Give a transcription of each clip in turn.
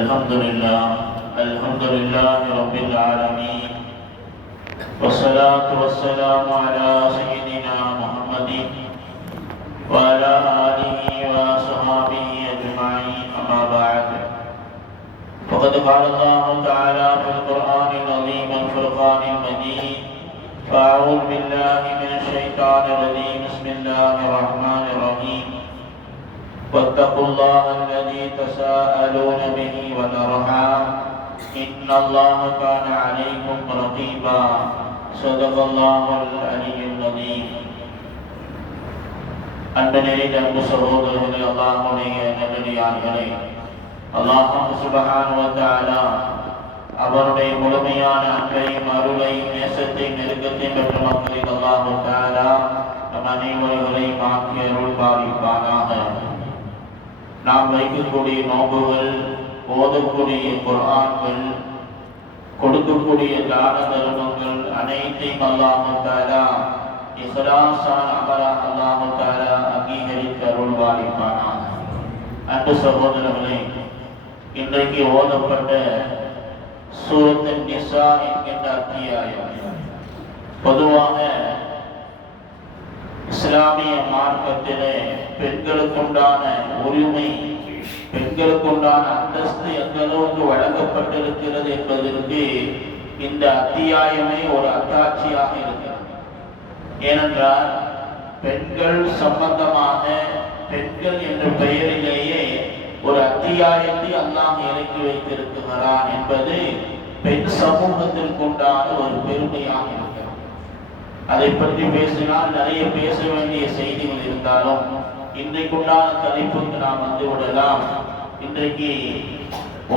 الحمد لله الحمد لله رب العالمين. والصلاة والسلام على سيدنا محمد وعلى آله وصحابه أجمعين أما بعد. فقد قال الله تعالى في القرآن العظيم والفرقان المجيد فأعوذ بالله من الشيطان الرجيم بسم الله الرحمن الرحيم. واتقوا الله الذي تساءلون به والأرحام إن الله كان عليكم رقيبا صدق الله العلي العظيم அன்பனே அன்பு சகோதரர்களே அல்லாஹுடைய நல்லடியார்களே அல்லாஹ் சுபஹான் வந்தாலா அவருடைய முழுமையான அன்பையும் அருளை நேசத்தை நெருக்கத்தை பெற்ற மக்களில் அல்லாஹு தாலா நம் அனைவர்களையும் ஆக்கிய அருள் பாவிப்பானாக நாம் வைக்கக்கூடிய நோம்புகள் ஓதக்கூடிய குரான்கள் கொடுக்கக்கூடிய தான தர்மங்கள் அனைத்தையும் அல்லாஹு தாரா இஹ்லாஸான அமலாக அல்லாஹு தாலா அங்கீகரித்து அருள் பாலிப்பானாக அன்பு சகோதரர்களே இன்றைக்கு ஓதப்பட்ட சூரத்தின் நிசா என்கின்ற அத்தியாயம். பொதுவாக இஸ்லாமிய மார்க்கத்திலே பெண்களுக்குண்டான உரிமை பெண்களுக்குண்டான அந்தஸ்து எந்த அளவுக்கு வழங்கப்பட்டிருக்கிறது என்பதற்கு இந்த அத்தியாயமே ஒரு அத்தாட்சியாக இருக்கிறது. ஏனென்றால் பெண்கள் சம்பந்தமாக பெண்கள் என்ற பெயரிலேயே ஒரு அத்தியாயத்தை அல்லாம் இறக்கி வைத்திருக்கிறான் என்பது பெண் சமூகத்திற்கு உண்டான ஒரு பெருமையாக இருக்கும். அதை பற்றி பேசினால் நிறைய பேச வேண்டிய செய்திகள் இருந்தாலும் இன்றைக்குண்டான தலைப்புக்கு நாம் வந்து விடலாம். இன்றைக்கு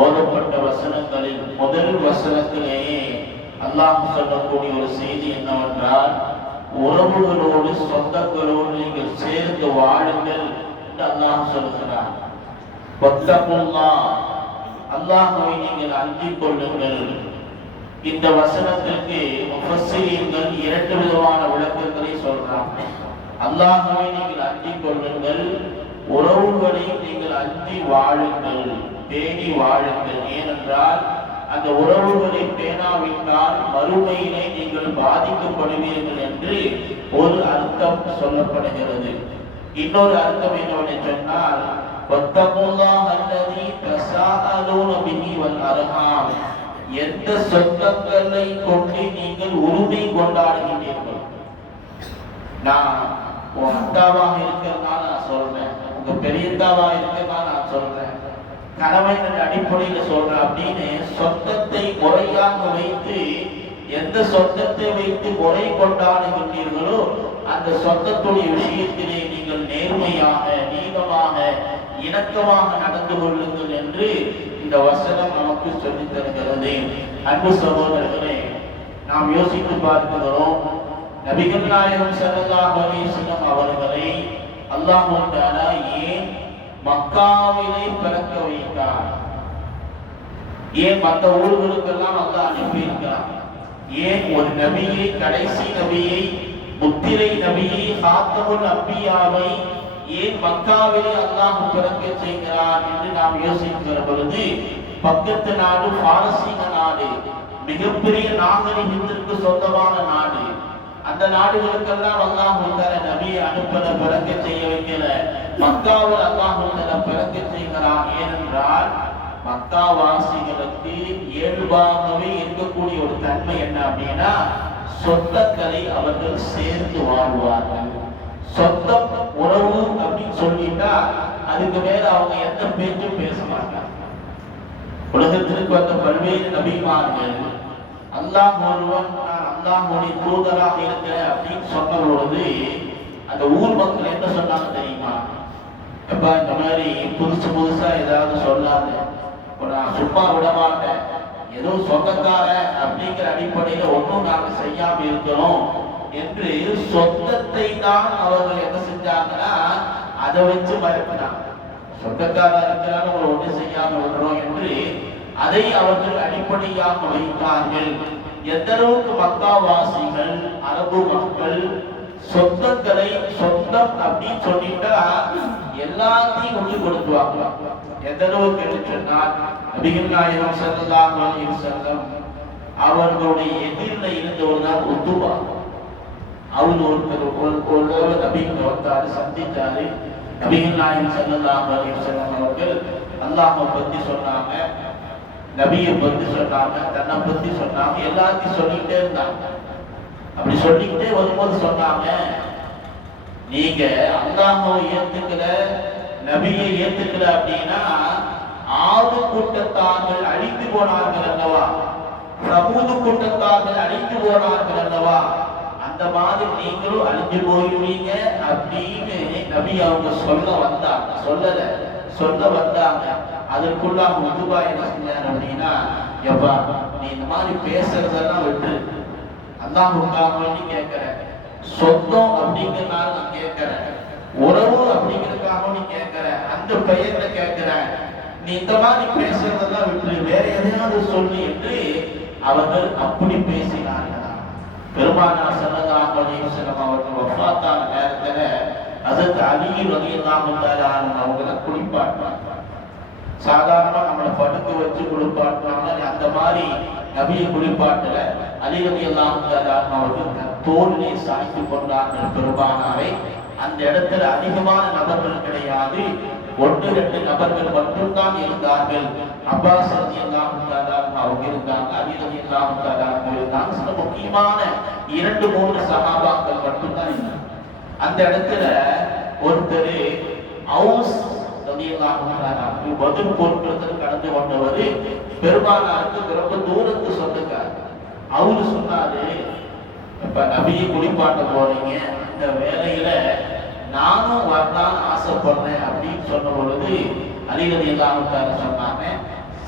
ஓதப்பட்ட வசனங்களில் முதல் வசனத்திலேயே அல்லாஹ் சொல்லக்கூடிய ஒரு செய்தி என்னவென்றால் உறவுகளோடு சொந்தங்களோடு நீங்கள் சேர்ந்து வாழுங்கள் என்று அல்லாஹ் சொல்கிறார் ஒத்தமுல்லா அல்லாஹுவை நீங்கள் அஞ்சிக் கொள்ளுங்கள். இந்த வசனத்திற்கு முஃபஸ்ஸிரீன்கள் இரண்டு விதமான விளக்கங்களை சொல்றாங்க அல்லாஹுவை நீங்கள் அஞ்சி கொள்ளுங்கள் உறவுகளையும் நீங்கள் அஞ்சி வாழுங்கள் பேணி வாழுங்கள். ஏனென்றால் அந்த உறவுகளை பேணாவிட்டால் மறுமையிலே நீங்கள் பாதிக்கப்படுவீர்கள் என்று ஒரு அர்த்தம் சொல்லப்படுகிறது. இன்னொரு அர்த்தம் என்னவென்று சொன்னால் எந்த சொந்தங்களை கொண்டு நீங்கள் உரிமை கொண்டாடுகின்றீர்கள்? நான் உன் அத்தாவாக இருக்கிறதா நான் சொல்றேன். உங்க பெரியத்தாவா இருக்கிறதா நான் சொல்றேன். கணவன் அடிப்படையில சொல்றேன் அப்படின்னு சொந்தத்தை முறையாக வைத்து எந்த சொத்தத்தை வைத்து முறை கொண்டாடுகின்றீர்களோ அந்த சொத்தத்துடைய விஷயத்திலே நீங்கள் நேர்மையாக நீளமாக இணக்கமாக நடந்து கொள்ளுங்கள் என்று இந்த வசனம் நமக்கு சொல்லித் தருகிறது அன்பு சகோதரர்களே நாம் யோசித்து பார்க்கிறோம். நபிகள் நாயகம் ஸல்லல்லாஹு அலைஹி அவர்களை அல்லாஹ் ஏன் மக்காவிலே பிறக்க வைத்தார்? ஏன் மற்ற ஊர்களுக்கெல்லாம் அல்லாஹ் அனுப்பியிருக்கிறார் ஏன் ஒரு நபியை கடைசி நபியை முத்திரை நபியை ஹாத்தமுல் அப்பியாவை ஏன் மக்காவிலே அல்லாஹ் பிறக்க செய்கிறார் என்று நாம் யோசிக்கிற பொழுது பக்கத்து நாடு பாரசீக நாடு மிகப்பெரிய நாகரிகத்திற்கு சொந்தமான நாடு. அந்த நாடுகளுக்கெல்லாம் அல்லாஹ் தர நபியை அனுப்பத பிறக்க செய்ய வைக்கல. மக்காவில் அல்லாஹ் பிறக்க செய்கிறான். ஏனென்றால் மக்காவாசிகளுக்கு இயல்பாகவே இருக்கக்கூடிய ஒரு தன்மை என்ன அப்படின்னா சொந்தங்களை அவர்கள் சேர்ந்து வாழ்வார்கள். சொந்தம் உறவு அப்படின்னு சொல்லிட்டா அதுக்கு மேல அவங்க எந்த பேச்சும் பேச மாட்டாங்க. உலகத்திற்கு வந்த பல்வேறு நபிமார்கள் அல்லாஹ் ஒருவன் நான் மொழி தூதராக இருக்கிறேன் அப்படின்னு சொன்ன பொழுது அந்த ஊர் மக்கள் என்ன சொன்னாங்க தெரியுமா? எப்ப இந்த மாதிரி புதுசு புதுசா ஏதாவது சொல்லாத. நான் சும்மா விட மாட்டேன். ஏதோ சொந்தக்கார அப்படிங்கிற அடிப்படையில ஒன்றும் நாங்க செய்யாம இருக்கிறோம் என்று சொந்தத்தை தான் அவர்கள் என்ன செஞ்சாங்கன்னா அதை வச்சு மறுப்பினாங்க சொந்தக்காரா இருக்கிறாங்க அவங்களை ஒன்றும் செய்யாமல் விடுறோம் என்று அதை அவர்கள் அடிப்படையாக வைத்தார்கள். எந்த அளவுக்கு மக்காவாசிகள் அரபு மக்கள் சொந்தங்களை சொந்தம் அப்படின்னு சொல்லிட்டா எல்லாத்தையும் விட்டு கொடுத்துவாங்க எந்த அளவுக்கு என்று சொன்னால் நபிகள் நாயகம் ஸல்லல்லாஹு செல்லம் அவர்களுடைய எதிரில் இருந்தவர் தான் ஒத்துவாங்க. அவர் ஒருத்தர் ஒரு ஒரு நபிகள் வந்தாரு சந்தித்தாரு. நபிகள் நாயகம் ஸல்லல்லாஹு அலைஹி வஸல்லம் அவர்கள் அல்லாஹை பத்தி சொன்னாங்க நபியை பத்தி சொன்னாங்க தன்னை பத்தி சொன்னாங்க எல்லாத்தையும் சொல்லிக்கிட்டே இருந்தாங்க. அப்படி சொல்லிக்கிட்டே வரும்போது சொன்னாங்க நீங்க அல்லாஹ்வை ஏத்துக்கல நபியை ஏத்துக்கல அப்படின்னா ஆறு கூட்டத்தார்கள் அழித்து போனார்கள் அல்லவா? சமூக கூட்டத்தார்கள் அழித்து போனார்கள் அந்த மாதிரி நீங்களும் அழிஞ்சு போயிடுவீங்க அப்படின்னு நபி அவங்க சொல்ல வந்தாங்க. சொல்லல. சொல்ல வந்தாங்க. அதற்குள்ள அவங்க முதுபா என்ன செஞ்சாங்க அப்படின்னா எப்பா நீ இந்த மாதிரி பேசுறதெல்லாம் விட்டு அதான் வேண்டி கேட்கிறேன் சொந்தம் அப்படிங்கறதுனால நான் கேட்கிறேன் உறவு அப்படிங்கிறதுக்காக நீ கேட்கிற. அந்த பெயர்ல கேட்கிற. நீ இந்த மாதிரி பேசுறதெல்லாம் விட்டு வேற எதையாவது சொல்லி என்று அவர்கள் அப்படி பேசினார் பெருமானார் ஸல்லல்லாஹு செல்லம் அவர்கள் வஃபாத்தான நேரத்துல அதற்கு அலியில் வகையெல்லாம் தஆலா அன்ஹு அவங்கள குளிப்பாட்டுவாங்க சாதாரணமா நம்மளை படுக்க வச்சு குளிப்பாட்டுவாங்க அந்த மாதிரி நபியை குளிப்பாட்டல அலி ரலியல்லாஹு அவர்கள் தோளிலே சாய்த்து கொண்டார்கள் பெருமானாரை. அந்த இடத்துல அதிகமான நபர்கள் கிடையாது. ஒன்று ரெண்டு நபர்கள் மட்டும்தான் இருந்தார்கள். அப்பாஸ் ரலியல்லாஹு தஆலா அவங்க இருந்தாங்க அலி ரலியல்லாஹு தஆலா இருந்தாங்க. சில முக்கியமான இரண்டு மூன்று சகாபாக்கள் மட்டும்தான் இருந்தாங்க. அந்த இடத்துல ஒருத்தர் அவுஸ் பதில் பொருட்கள் கடந்து கொண்டவர் பெருமானாருக்கு ரொம்ப தூரத்து சொந்தக்காரர். அவரு சொன்னாரு இப்ப நபியை குளிப்பாட்ட போறீங்க. இந்த வேலையில நானும் வரலான்னு ஆசைப்படுறேன் அப்படின்னு சொன்ன பொழுது அலிகதி இல்லாமத்தார சொன்னாங்க.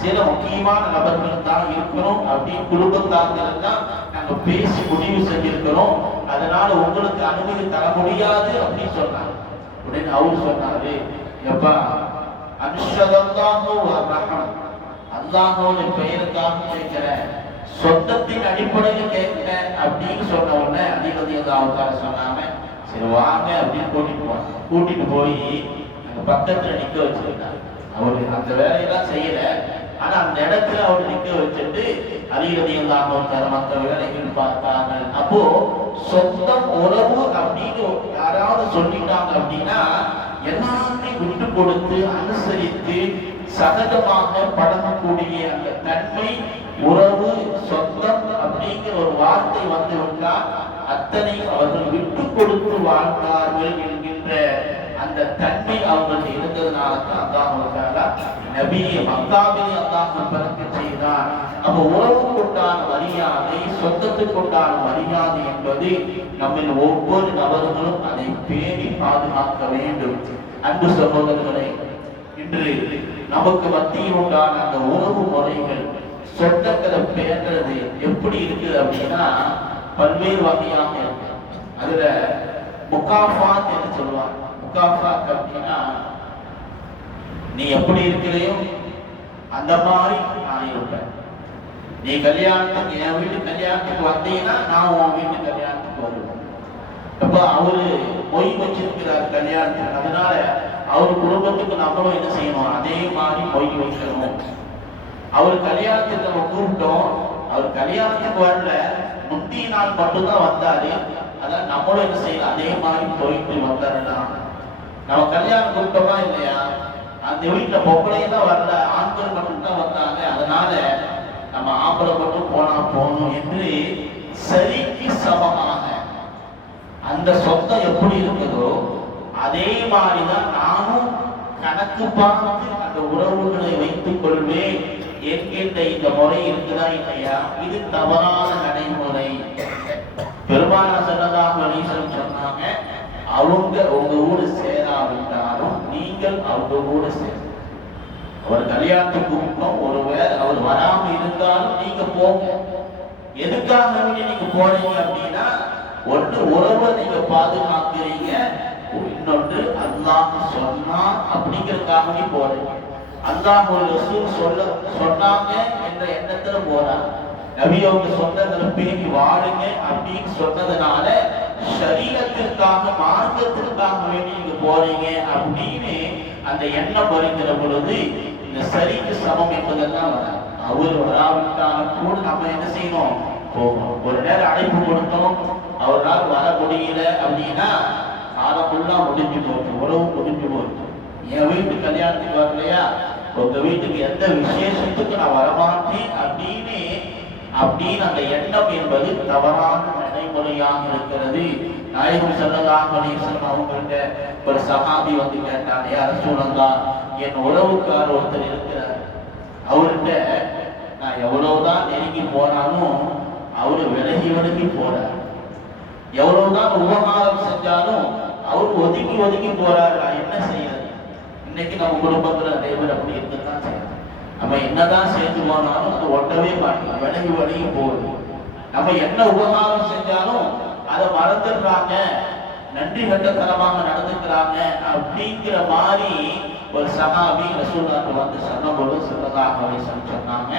சில முக்கியமான நபர்கள் தான் இருக்கணும் அப்படின்னு குடும்பத்தார்கள் தான் நாங்கள் பேசி முடிவு செஞ்சிருக்கிறோம். அதனால உங்களுக்கு அனுமதி தர முடியாது அப்படின்னு சொன்னாங்க. உடனே அவரு சொன்னாரு எப்பா அனுஷதல்லாஹு ரஹம் அல்லாஹோட பெயருக்காக கேட்கிறேன் சொந்தத்தின் அடிப்படையில் கேட்கிறேன் அப்படின்னு சொன்ன உடனே அதிபதி அவங்க சொன்னாங்க. சரி வாங்க அப்படின்னு கூட்டிட்டு போவாங்க கூட்டிட்டு போய் அங்க பக்கத்துல நிக்க வச்சிருந்தாங்க அவரு அந்த வேலையெல்லாம் செய்யல. ஆனா அந்த இடத்துல அவர் நிக்க வச்சுட்டு அதிபதி அவங்க மற்ற வேலைகள் பார்த்தாங்க அப்போ சொந்தம் உறவு அப்படின்னு யாராவது சொல்லிட்டாங்க அப்படின்னா எல்லாத்தையும் விட்டு கொடுத்து அனுசரித்து சகஜமாக பழகக்கூடிய அந்த தன்மை உறவு சொந்தம் அப்படிங்கிற ஒரு வார்த்தை வந்து விட்டால் அத்தனை அவர்கள் விட்டு கொடுத்து வாழ்ந்தார்கள் என்கின்ற அந்த தன்மை அவர்கள் இருந்ததுனால தான் அல்லாஹ் நபியை மக்காவிலே அல்லாஹ் பிறக்க செய்தார் அப்ப உறவுக்குண்டான மரியாதை சொந்தத்துக்குண்டான மரியாதை என்பது நம்மில் ஒவ்வொரு நபர்களும் அதை பேணி பாதுகாக்க வேண்டும். அன்பு சகோதரர்களை இன்று நமக்கு மத்தியில் உண்டான அந்த உறவு முறைகள் சொந்தங்களை பேர்றது எப்படி இருக்குது அப்படின்னா பல்வேறு வகையாக இருக்கு அதுல முக்காஃபாத் என்று சொல்லுவாங்க. முக்காஃபாத் அப்படின்னா நீ எப்படி இருக்கிறையோ அந்த மாதிரி நான் இருப்பேன். நீ கல்யாணத்துக்கு என் வீட்டு கல்யாணத்துக்கு வந்தீங்கன்னா நான் உன் வீட்டு கல்யாணத்துக்கு வருவேன். அப்ப அவரு பொய் வச்சிருக்கிறார் கல்யாணத்துக்கு அதனால அவர் குடும்பத்துக்கு நம்மளும் என்ன செய்யணும்? அதே மாதிரி பொய் வைக்கணும். அவர் கல்யாணத்துக்கு நம்ம கூப்பிட்டோம். அவர் கல்யாணத்துக்கு வரல. முந்தைய நாள் மட்டும்தான் வந்தாரு. அதான் நம்மளும் என்ன செய்யலாம்? அதே மாதிரி போயிட்டு வந்தாருன்னா நம்ம கல்யாணம் கூப்பிட்டோமா இல்லையா? அந்த வீட்டுல பொம்பளையும் தான் வரல ஆண்கள் மட்டும்தான் வந்தாங்க. அதனால நம்ம ஆம்பளை மட்டும் போனா போகணும் என்று சரிக்கு சமமாக அந்த சொத்தம் எப்படி இருக்குதோ அதே மாதிரிதான் நானும் கணக்கு பார்த்து அந்த உறவுகளை வைத்துக் கொள்வேன். என்கின்ற இந்த முறை இருக்குதா இல்லையா? இது தவறான நடைமுறை. பெருமான சன்னதாக மணீசன் சொன்னாங்க அவங்க உங்க ஊரு சேராவிட்டாலும் நீங்கள் அவங்க ஊடு சேர அவர் கல்யாணத்துக்கு கூப்பிட்டோம் ஒருவேளை அவர் வராம இருந்தாலும் நீங்க போங்க. எதுக்காக நீங்க போறீங்க அப்படின்னா ஒன்று உறவை நீங்க பாதுகாக்கிறீங்க இன்னொன்று அல்லாஹ் சொன்னா அப்படிங்கறதுக்காகவே நீ போறீங்க. அல்லாஹ் ஒரு ரசூல் சொல்ல சொன்னாங்க என்ற எண்ணத்துல போறாங்க நபி அவங்க சொன்னதுல பேணி வாழுங்க அப்படின்னு சொன்னதுனால சரீரத்திற்காக மார்க்கத்திற்காக வேண்டி நீங்க போறீங்க அப்படின்னு அந்த எண்ணம் வருகிற பொழுது இந்த சரிக்கு சமம் என்பதெல்லாம் வராது. அவர் வராவிட்டாலும் கூட நம்ம என்ன செய்யணும்? போகணும். ஒரு நேரம் அழைப்பு கொடுத்தோம் அவரால் வர முடியல அப்படின்னா காலம் ஃபுல்லா முடிஞ்சு போச்சு. உறவு முடிஞ்சு போச்சு. என் வீட்டு கல்யாணத்துக்கு வரலையா? உங்க வீட்டுக்கு எந்த விசேஷத்துக்கு நான் வரமாட்டேன் அப்படின்னு அப்படின்னு அந்த எண்ணம் என்பது தவறான நடைமுறையாக இருக்கிறது. நாயகம் செல்லலாம் அலிஸ்லாம் அவங்கள்ட்ட ஒரு சகாபி வந்து கேட்டான் யார சூழந்தா என் உறவுக்கார் ஒருத்தர் இருக்கிறார். அவர்கிட்ட நான் எவ்வளவுதான் நெருங்கி போனாலும் அவரு விலகி விலகி போறார். எவ்வளவுதான் உபகாரம் செஞ்சாலும் அவர் ஒதுக்கி ஒதுக்கி போறாரு. நான் என்ன செய்யறது? இன்னைக்கு நம்ம குடும்பத்துல அதே மாதிரி அப்படி இருக்கத்தான் செய்யணும் நம்ம என்னதான் சேர்ந்து போனாலும் அது ஒட்டவே மாட்டோம் விலகி வழியும் போகுது. நம்ம என்ன உபகாரம் செஞ்சாலும் அதை மறந்துடுறாங்க. நன்றி கட்டத்தனமாக நடந்துக்கிறாங்க அப்படிங்கிற மாதிரி ஒரு சகாபி ரசூலாக்கு வந்து சொன்னபோது சிறதாக சொன்னாங்க.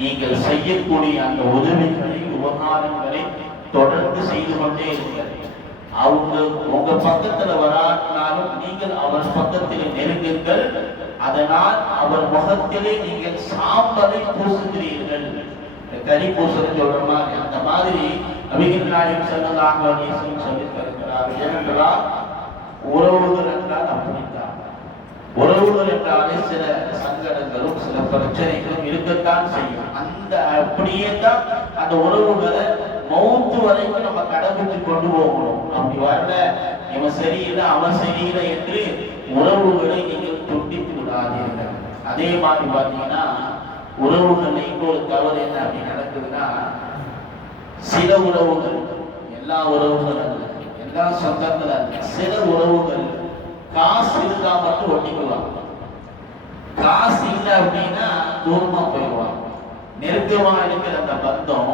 நீங்கள் செய்யக்கூடிய அந்த உதவிகளை உபகாரங்களை தொடர்ந்து செய்து கொண்டே இருங்கள். அவங்க உங்க பக்கத்துல வராட்டினாலும் நீங்கள் அவர் பக்கத்தில் நெருங்குங்கள். அதனால் அவர் முகத்திலே நீங்கள் சாம்பலை பூசுகிறீர்கள். கறி பூசுறது சொல்ற மாதிரி அந்த மாதிரி நபிகள் நாயகம் செல்லதாக சொல்லி ஏனென்றால் உறவுகள் என்றால் அப்படித்தான். உறவுகள் என்றாலே சில சங்கடங்களும் சில பிரச்சனைகளும் இருக்கத்தான் செய்யும். அந்த அப்படியே தான் அந்த உறவுகளை மௌத்து வரைக்கும் நம்ம கடைபிடித்து கொண்டு போகணும். அப்படி வரல இவன் சரியில்லை அவன் சரியில்லை என்று உறவுகளை நீங்கள் துண்டித்து விடாதீர்கள். அதே மாதிரி பார்த்தீங்கன்னா உறவுகள் இன்னொரு தவறு என்ன அப்படி நடக்குதுன்னா சில உறவுகள் எல்லா உறவுகள் அல்ல எல்லா சொந்தங்கள் அல்ல சில உறவுகள் காசு இருந்தா மட்டும் ஒட்டிக்குவாங்க காசு இல்லை அப்படின்னா தூரமா போயிடுவாங்க. நெருக்கமா இருக்கிற அந்த பந்தம்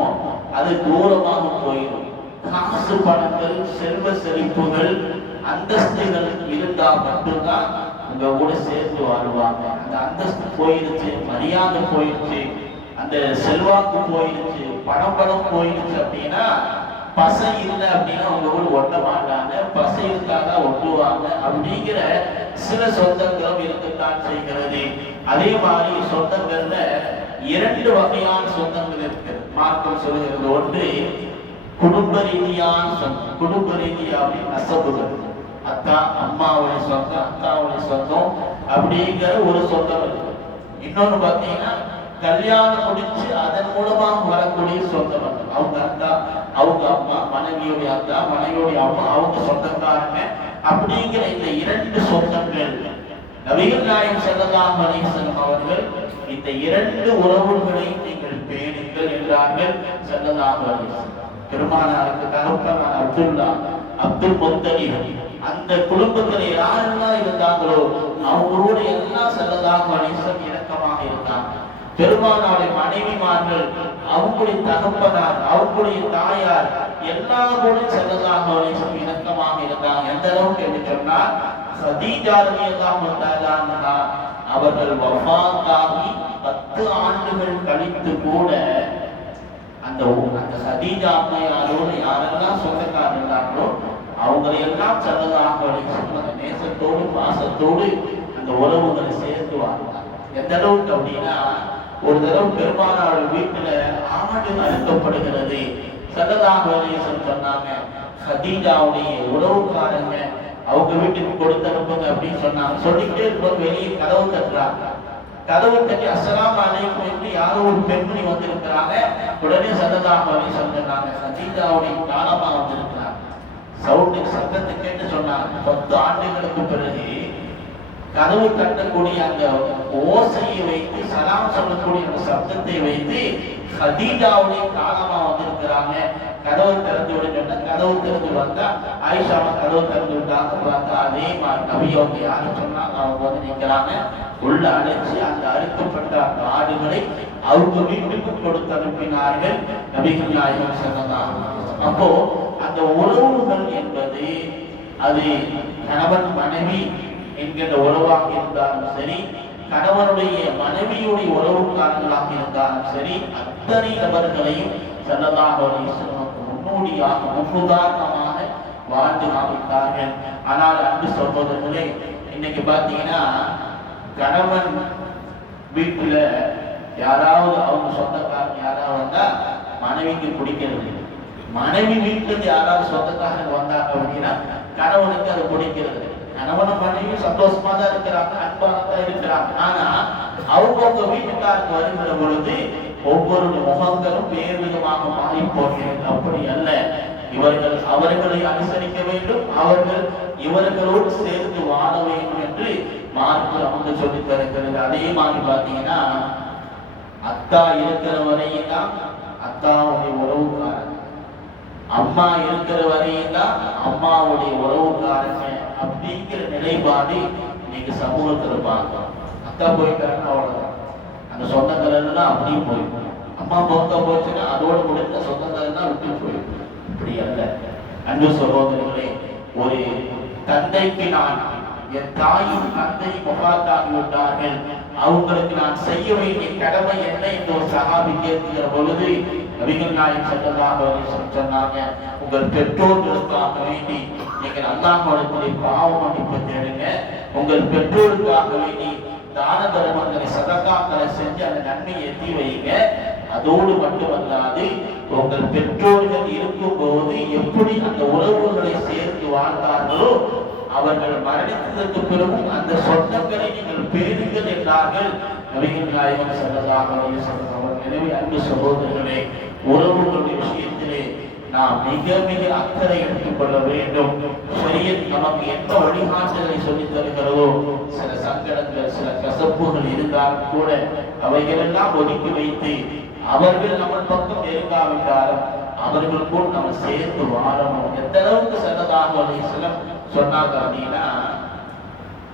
அது தூரமாக போயிடும். காசு பணங்கள் செல்வ செழிப்புகள் அந்தஸ்துகள் இருந்தா மட்டும்தான் உங்க கூட சேர்த்து வாழ்வாங்க. அந்த அந்தஸ்து போயிருச்சு மரியாதை போயிருச்சு அந்த செல்வாக்கு போயிருச்சு பணம் பணம் போயிருச்சு அப்படின்னா பசை இல்லை அப்படின்னா அவங்க கூட ஒட்ட மாட்டாங்க. பசை இருந்தாதான் ஒட்டுவாங்க அப்படிங்கிற சில சொந்தங்களும் இருக்கத்தான் செய்கிறது. அதே மாதிரி சொந்தங்கள்ல இரண்டு வகையான சொந்தங்கள் இருக்கு. மார்க்கம் சொல்லுகிறது ஒன்று குடும்ப ரீதியான சொந்தம் குடும்ப ரீதியாக நசப்புகள். அத்தா அம்மாவுடைய சொந்தம் அத்தாவுடைய சொந்தம் அப்படிங்கிற ஒரு சொந்தம் இருக்கு இன்னொன்னு பார்த்தீங்கன்னா கல்யாணம் முடிச்சு அதன் மூலமாக வரக்கூடிய சொந்த பந்தம் அவங்க அத்தா அவங்க அம்மா மனைவியுடைய அத்தா மனைவியுடைய அம்மா அவங்க சொந்தக்காரங்க அப்படிங்கிற இந்த இரண்டு சொந்தங்கள். நபிகள் நாயம் செல்லலாம் அலிசலம் அவர்கள் இந்த இரண்டு உறவுகளையும் நீங்கள் பேணுங்கள் என்றார்கள் செல்லலாம் அலிசலம் பெருமானாருக்கு தகப்பனார் அப்துல்லா அப்துல் முத்தலிப் அந்த குடும்பத்துல யாரெல்லாம் இருந்தாங்களோ அவங்களோட எல்லாம் செல்லலாம் அலிசலம் இணக்கமாக இருந்தாங்க. பெருமானாருடைய மனைவிமார்கள் அவங்களுடைய தகப்பனார் அவங்களுடைய தாயார் எல்லாரோடும் செல்லலாம் அலிசலம் இணக்கமாக இருந்தாங்க. எந்த அளவுக்கு என்று சொன்னால் சதீஜா ரலியல்லாஹு தஆலா அன்ஹா அவர்கள் வஃபாத்தாகி பத்து ஆண்டுகள் கழித்து கூட அந்த அந்த சதீஜா அம்மையாரோடு யாரெல்லாம் சொந்தக்காரர் இருந்தாங்களோ அவங்களை எல்லாம் சரதாக அந்த நேசத்தோடு பாசத்தோடு அந்த உறவுகளை சேர்த்து வாழ்ந்தார். எந்த அளவுக்கு அப்படின்னா ஒரு தடவை பெருமானார் வீட்டுல ஆடு அறுக்கப்படுகிறது சரதாக சொன்னாங்க. சதீஜாவுடைய உறவுக்காரங்க அவங்க வீட்டுக்கு கொடுத்து அனுப்புங்க அப்படின்னு சொன்னாங்க. சொல்லிக்கிட்டே இருப்போம் வெளியே கதவு தட்டுறாங்க. கதவு தட்டி அசலாம் அலைக்கும் என்று யாரோ ஒரு பெண்மணி வந்திருக்கிறாங்க. உடனே சல்லல்லாஹு அலைஹி சொன்னாங்க சதீஜாவுடைய காலமா வந்திருக்கிறாங்க. சவுண்டு சத்தத்தை கேட்டு சொன்னாங்க. பத்து ஆண்டுகளுக்கு பிறகு கதவு தட்டக்கூடிய அந்த ஓசையை வைத்து சலாம் சொல்லக்கூடிய அந்த சப்தத்தை வைத்து சதீதாவுடைய காலமா வந்திருக்கிறாங்க. கதவு திறந்து விடுங்க கதவு திறந்து வந்தா ஆயிஷாவை கதவு திறந்து விட்டாங்க பார்த்தா அதே மாதிரி நபி அவங்க யாரு சொன்னாங்க அவங்க வந்து நிற்கிறாங்க உள்ள அழைச்சி அந்த அறுக்கப்பட்ட அந்த ஆடுகளை அவங்க வீட்டுக்கு கொடுத்து அனுப்பினார்கள். நபிகள் நாயகம் சொன்னதான் அப்போ அந்த உறவுகள் என்பது அது கணவன் மனைவி என்கிற உறவாக இருந்தாலும் சரி கணவனுடைய மனைவியுடைய உறவுக்காரர்களாக இருந்தாலும் சரி அத்தனை நபர்களையும் செல்லதாக முன்னோடியாக முன்னுதாரணமாக வாழ்ந்து காமித்தார்கள் ஆனால் அன்பு சகோதரர்களே இன்னைக்கு பார்த்தீங்கன்னா கணவன் வீட்டுல யாராவது அவங்க சொந்தக்காரங்க யாராவது வந்தா மனைவிக்கு பிடிக்கிறது இல்லை. மனைவி வீட்டுல யாராவது சொந்தக்காரங்க வந்தாங்க அப்படின்னா கணவனுக்கு அது பிடிக்கிறது கணவனும் மனைவியும் சந்தோஷமா தான் இருக்கிறாங்க அன்பாக தான் இருக்கிறாங்க. ஆனா அவங்க வீட்டுக்காரங்க வருகிற பொழுது ஒவ்வொரு முகங்களும் வேறு விதமாக மாறி போகிறது அப்படி அல்ல. இவர்கள் அவர்களை அனுசரிக்க வேண்டும். அவர்கள் இவர்களோடு சேர்ந்து வாழ வேண்டும் என்று மார்க்கு அவங்க சொல்லி தருகிறது. அதே மாதிரி பார்த்தீங்கன்னா அத்தா இருக்கிற வரையும் தான் அத்தாவுடைய உறவுக்காரன் அம்மா இருக்கிற வரையும் தான் அம்மாவுடைய உறவுக்காரங்க அப்படிங்கிற நிலைப்பாடு இன்னைக்கு சமூகத்துல பார்க்கிறோம். அத்தா போயிட்டாங்க அவ்வளவுதான். அந்த சொந்தங்கள் எல்லாம் அப்படியே போயிடும். அம்மா போக்க போச்சுன்னா அதோட முடிந்த சொந்தங்கள் எல்லாம் விட்டு போயிடும். இப்படி அல்ல. அன்பு சகோதரர்களே ஒரு தந்தைக்கு நான் என் தாயும் தந்தை முகாத்தாகி விட்டார்கள். அவங்களுக்கு நான் செய்ய வேண்டிய கடமை என்ன என்று ஒரு சகாபி கேட்கிற பொழுது நபிகள் நாயகம் செல்லதாக சொன்னாங்க உங்கள் பெற்றோர்களுக்காக வேண்டி நீங்கள் அல்லாஹ்விடத்தில் பாவ மன்னிப்பு தேடுங்க. உங்கள் பெற்றோருக்காக வேண்டி தான தர்மங்களை சதக்காக்களை செஞ்சு அந்த நன்மையை எத்தி வைங்க. அதோடு மட்டுமல்லாது உங்கள் பெற்றோர்கள் இருக்கும் போது எப்படி அந்த உறவுகளை சேர்த்து வாழ்ந்தார்களோ அவர்கள் மரணித்ததற்கு பிறகும் அந்த சொந்தங்களை நீங்கள் பேருங்கள் என்றார்கள். நவீன நாயகம் செல்லதாக அவர்கள். எனவே அன்பு சகோதரர்களே உறவுகளுடைய விஷயத்தில் நாம் மிக மிக அக்கறை எடுத்துக் கொள்ள வேண்டும். ஷரியத் நமக்கு எந்த வழிகாட்டுதலை சொல்லி தருகிறதோ சில சங்கடங்கள் சில கசப்புகள் இருந்தால் கூட அவைகளெல்லாம் ஒதுக்கி வைத்து அவர்கள் நம்ம பக்கம் நெருங்காவிட்டாலும் அவர்கள் கூட நம்ம சேர்ந்து வாழணும். எந்த அளவுக்கு செல்லதாக சிலம் சொன்னாங்க அப்படின்னா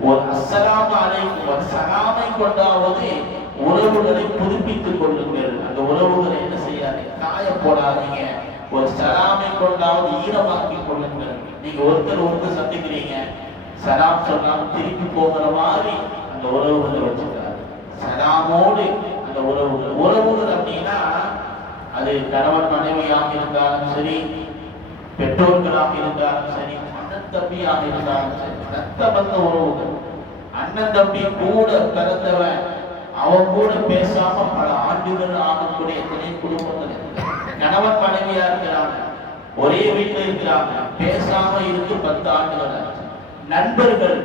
ஒரு அசலாம அலைக்கும் ஒரு சலாமை கொண்டாவது உறவுகளை புதுப்பித்துக் கொள்ளுங்கள். அந்த உறவுகளை என்ன செய்யாதீங்க? காய போடாதீங்க. ஒரு சலாமை கொண்டாவது ஈரமாக்கி கொள்ளுங்கள். நீங்க ஒருத்தர் ஒருத்தர் சந்திக்கிறீங்க. சலாம் சொல்லாம திருப்பி போகிற மாதிரி அந்த உறவுகளை வச்சுக்கிறாரு சலாமோடு அந்த உறவுகள். உறவுகள் அப்படின்னா அது கணவன் மனைவியாக இருந்தாலும் சரி பெற்றோர்களாக இருந்தாலும் சரி அண்ணன் தம்பியாக இருந்தாலும் சரி ரத்த பந்த உறவுகள். அண்ணன் தம்பி கூட பிறந்தவன் அவன் கூட பேசாம பல ஆண்டுகள் ஆகக்கூடிய எத்தனை குடும்பங்கள் கணவன் மனைவியா இருக்கிறாங்க ஒரே வீட்டுல இருக்கிறாங்க பேசாம இருந்து பத்து ஆண்டுகள். நண்பர்கள்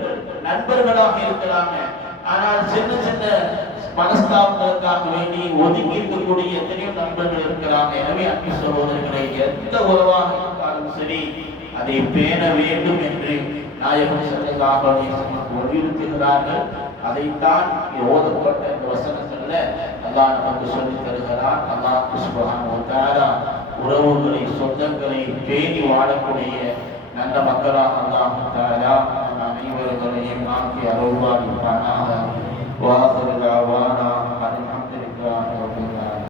நண்பர்களாக இருக்கிறாங்க ஆனால் சின்ன சின்ன மனஸ்தாபங்களுக்காக வேண்டி ஒதுக்கி இருக்கக்கூடிய எத்தனையோ நண்பர்கள் இருக்கிறாங்க. எனவே அன்பு சகோதரர்களை எந்த உறவாக இருந்தாலும் சரி அதை பேண வேண்டும் என்று நாயகம் செல்லதாக வலியுறுத்துகிறார்கள் அதைத்தான் ஓதப்பட்ட இந்த வசனங்கள்ல அல்லா நமக்கு சொல்லி தருகிறார் அல்லா சுபகான உறவுகளை சொந்தங்களை பேணி வாழக்கூடிய நல்ல மக்களாக அல்லாஹ் தஆலா நம் அனைவர்களையும் ஆக்கி அருள்வாரிப்பானாக வா